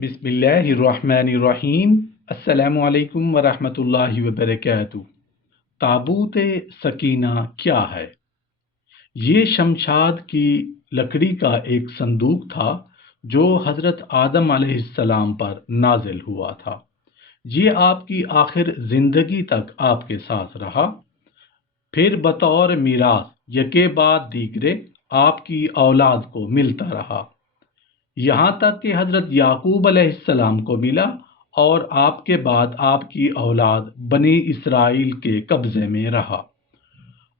بسم اللہ الرحمن الرحیم۔ السلام علیکم ورحمۃ اللہ وبرکاتہ۔ تابوت سکینہ کیا ہے؟ یہ شمشاد کی لکڑی کا ایک صندوق تھا جو حضرت آدم علیہ السلام پر نازل ہوا تھا۔ یہ آپ کی آخر زندگی تک آپ کے ساتھ رہا، پھر بطور میراث یکے بعد دیگرے آپ کی اولاد کو ملتا رہا، یہاں تک کہ حضرت یعقوب علیہ السلام کو ملا اور آپ کے بعد آپ کی اولاد بنی اسرائیل کے قبضے میں رہا،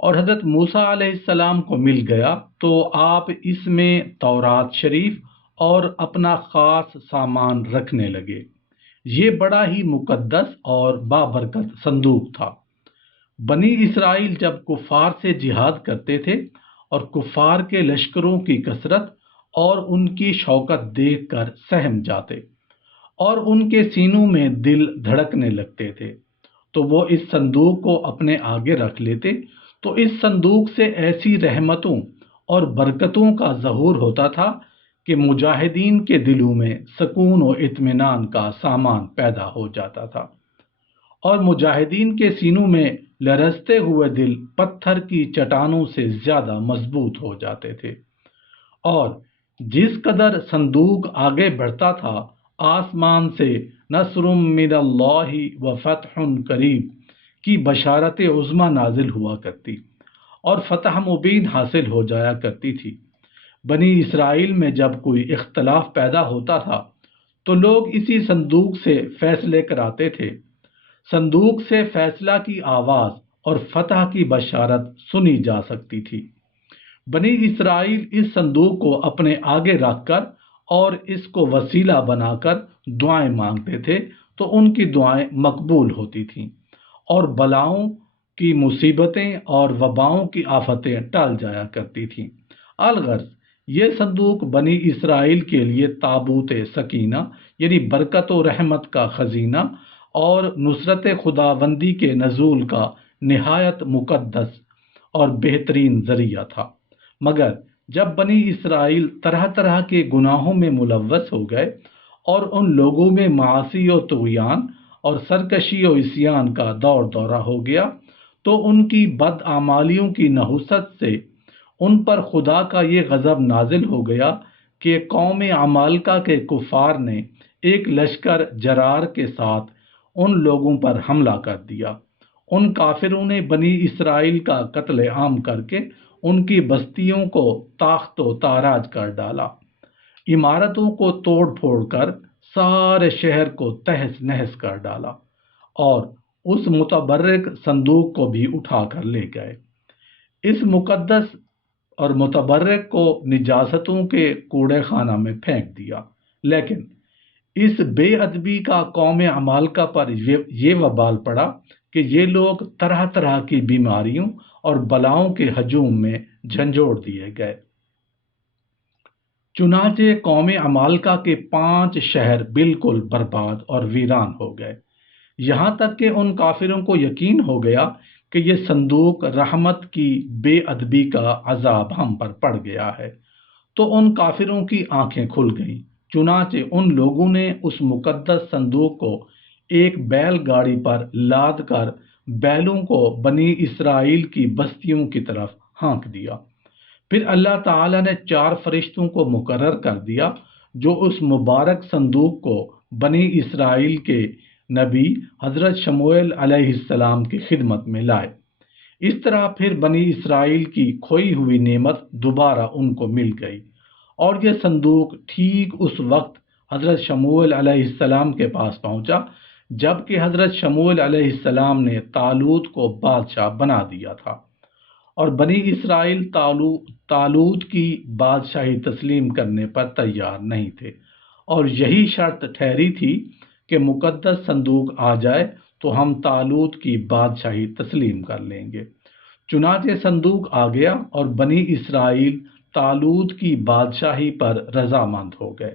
اور حضرت موسیٰ علیہ السلام کو مل گیا تو آپ اس میں تورات شریف اور اپنا خاص سامان رکھنے لگے۔ یہ بڑا ہی مقدس اور بابرکت صندوق تھا۔ بنی اسرائیل جب کفار سے جہاد کرتے تھے اور کفار کے لشکروں کی کثرت اور ان کی شوکت دیکھ کر سہم جاتے اور ان کے سینوں میں دل دھڑکنے لگتے تھے تو وہ اس صندوق کو اپنے آگے رکھ لیتے، تو اس صندوق سے ایسی رحمتوں اور برکتوں کا ظہور ہوتا تھا کہ مجاہدین کے دلوں میں سکون و اطمینان کا سامان پیدا ہو جاتا تھا، اور مجاہدین کے سینوں میں لرزتے ہوئے دل پتھر کی چٹانوں سے زیادہ مضبوط ہو جاتے تھے۔ اور جس قدر صندوق آگے بڑھتا تھا، آسمان سے نصر من اللہ و فتح قریب کی بشارت عظمی نازل ہوا کرتی اور فتح مبین حاصل ہو جایا کرتی تھی۔ بنی اسرائیل میں جب کوئی اختلاف پیدا ہوتا تھا تو لوگ اسی صندوق سے فیصلے کراتے تھے۔ صندوق سے فیصلہ کی آواز اور فتح کی بشارت سنی جا سکتی تھی۔ بنی اسرائیل اس صندوق کو اپنے آگے رکھ کر اور اس کو وسیلہ بنا کر دعائیں مانگتے تھے تو ان کی دعائیں مقبول ہوتی تھیں اور بلاؤں کی مصیبتیں اور وباؤں کی آفتیں ٹل جایا کرتی تھیں۔ الغرض یہ صندوق بنی اسرائیل کے لیے تابوت سکینہ یعنی برکت و رحمت کا خزینہ اور نصرت خداوندی کے نزول کا نہایت مقدس اور بہترین ذریعہ تھا۔ مگر جب بنی اسرائیل طرح طرح کے گناہوں میں ملوث ہو گئے اور ان لوگوں میں معاصی و طغیان اور سرکشی و عصیان کا دور دورہ ہو گیا تو ان کی بدعمالیوں کی نحوست سے ان پر خدا کا یہ غضب نازل ہو گیا کہ قوم عمالقہ کے کفار نے ایک لشکر جرار کے ساتھ ان لوگوں پر حملہ کر دیا۔ ان کافروں نے بنی اسرائیل کا قتل عام کر کے ان کی بستیوں کو تاخت و تاراج کر ڈالا، عمارتوں کو توڑ پھوڑ کر سارے شہر کو تہس نہس کر ڈالا اور اس متبرک صندوق کو بھی اٹھا کر لے گئے۔ اس مقدس اور متبرک کو نجاستوں کے کوڑے خانہ میں پھینک دیا، لیکن اس بے ادبی کا قوم عمالقہ پر یہ وبال پڑا کہ یہ لوگ طرح طرح کی بیماریوں اور بلاؤں کے ہجوم میں جھنجھوڑ دیے گئے۔ چنانچہ قوم عمالقہ کے 5 شہر بالکل برباد اور ویران ہو گئے، یہاں تک کہ ان کافروں کو یقین ہو گیا کہ یہ صندوق رحمت کی بے ادبی کا عذاب ہم پر پڑ گیا ہے، تو ان کافروں کی آنکھیں کھل گئیں۔ چنانچہ ان لوگوں نے اس مقدس صندوق کو ایک بیل گاڑی پر لاد کر بیلوں کو بنی اسرائیل کی بستیوں کی طرف ہانک دیا۔ پھر اللہ تعالیٰ نے 4 فرشتوں کو مقرر کر دیا جو اس مبارک صندوق کو بنی اسرائیل کے نبی حضرت شموئیل علیہ السلام کی خدمت میں لائے۔ اس طرح پھر بنی اسرائیل کی کھوئی ہوئی نعمت دوبارہ ان کو مل گئی، اور یہ صندوق ٹھیک اس وقت حضرت شموئیل علیہ السلام کے پاس پہنچا جب کہ حضرت شموئیل علیہ السلام نے طالوت کو بادشاہ بنا دیا تھا، اور بنی اسرائیل طالوت کی بادشاہی تسلیم کرنے پر تیار نہیں تھے، اور یہی شرط ٹھہری تھی کہ مقدس صندوق آ جائے تو ہم طالوت کی بادشاہی تسلیم کر لیں گے۔ چنانچہ صندوق آ گیا اور بنی اسرائیل طالوت کی بادشاہی پر رضامند ہو گئے۔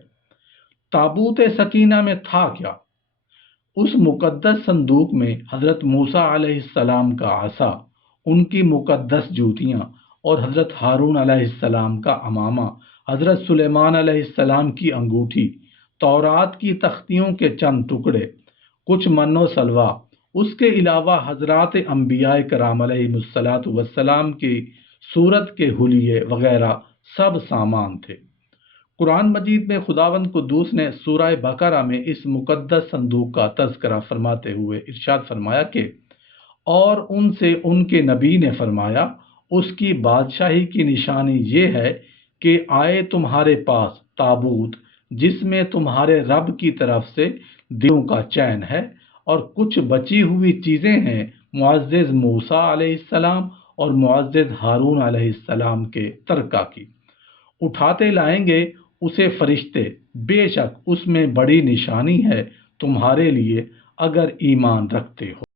تابوت سکینہ میں تھا کیا؟ اس مقدس صندوق میں حضرت موسیٰ علیہ السلام کا عصا، ان کی مقدس جوتیاں، اور حضرت ہارون علیہ السلام کا عمامہ، حضرت سلیمان علیہ السلام کی انگوٹھی، تورات کی تختیوں کے چند ٹکڑے، کچھ من و سلوا، اس کے علاوہ حضرات انبیاء کرام علیہ الصلاۃ والسلام کی صورت کے حلیے وغیرہ سب سامان تھے۔ قرآن مجید میں خداوند قدوس نے سورہ بقرہ میں اس مقدس صندوق کا تذکرہ فرماتے ہوئے ارشاد فرمایا کہ اور ان سے ان کے نبی نے فرمایا، اس کی بادشاہی کی نشانی یہ ہے کہ آئے تمہارے پاس تابوت جس میں تمہارے رب کی طرف سے دلوں کا چین ہے، اور کچھ بچی ہوئی چیزیں ہیں معزز موسیٰ علیہ السلام اور معزز ہارون علیہ السلام کے ترکہ کی۔ اٹھاتے لائیں گے اسے فرشتے، بے شک اس میں بڑی نشانی ہے تمہارے لیے اگر ایمان رکھتے ہو۔